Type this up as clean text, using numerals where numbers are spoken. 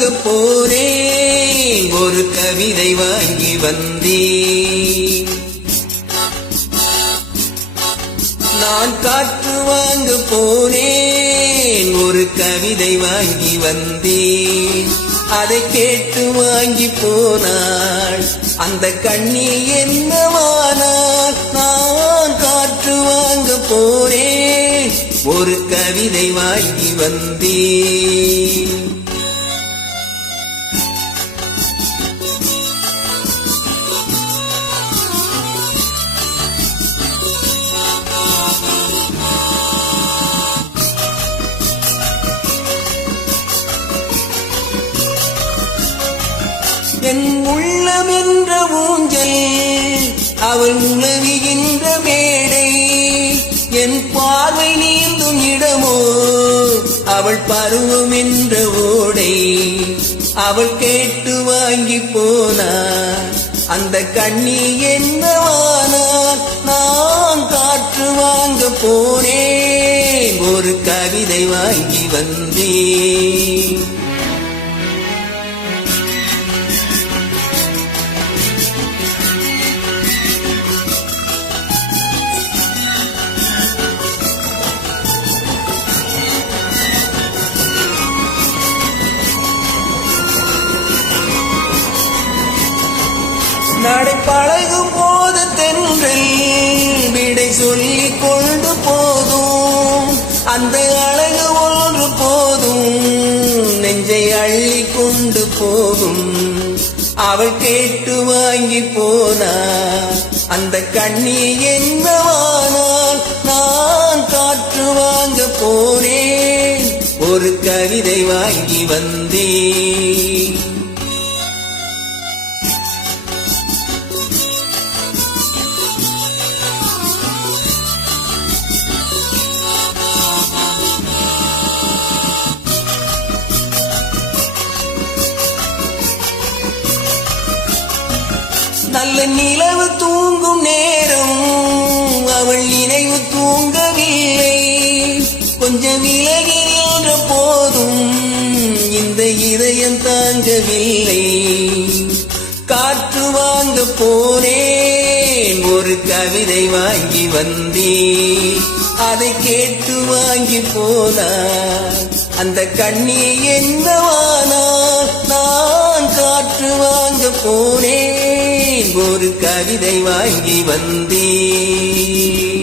வாங்க போனேன், ஒரு கவிதை வாங்கி வந்தேன். நான் காற்று வாங்க போனேன், ஒரு கவிதை வாங்கி வந்தேன். அதை கேட்டு வாங்கி போனாள் அந்த கண்ணி என்னவானாள். நான் காற்று வாங்க போனேன், ஒரு கவிதை வாங்கி வந்தேன். என் உள்ளம் என்ற ஊஞ்சல், அவள் உணவுகின்ற மேடை. என் பார்வை நீந்தும் இடமோ, அவள் பருவம் என்ற ஓடை. அவள் கேட்டு வாங்கி போனார் அந்த கண்ணி என்னவானார். நான் காற்று வாங்க போனேன், ஒரு கவிதை வாங்கி வந்தேன். நடை பழகும் போது தென்றல் விடை சொல்லிக் கொண்டு போதும். அந்த அழகு ஒன்று போதும், நெஞ்சை அள்ளி கொண்டு போகும். அவள் கேட்டு வாங்கி போனார் அந்த கண்ணி என்னவானாள். நான் காற்று வாங்க போனேன், ஒரு கவிதை வாங்கி வந்தேன். நல்ல நிலவு தூங்கும் நேரம், அவள் நினைவு தூங்கவில்லை. கொஞ்சம் விலகி நின்ற போதும் இந்த இதயம் தாங்கவில்லை. காற்று வாங்க போனேன், ஒரு கவிதை வாங்கி வந்தேன். அதை கேட்டு வாங்கி போனார் அந்த கண்ணி என்னவானார். நான் காற்று வாங்க போனேன், ஒரு கவிதை வாங்கி வந்தேன்.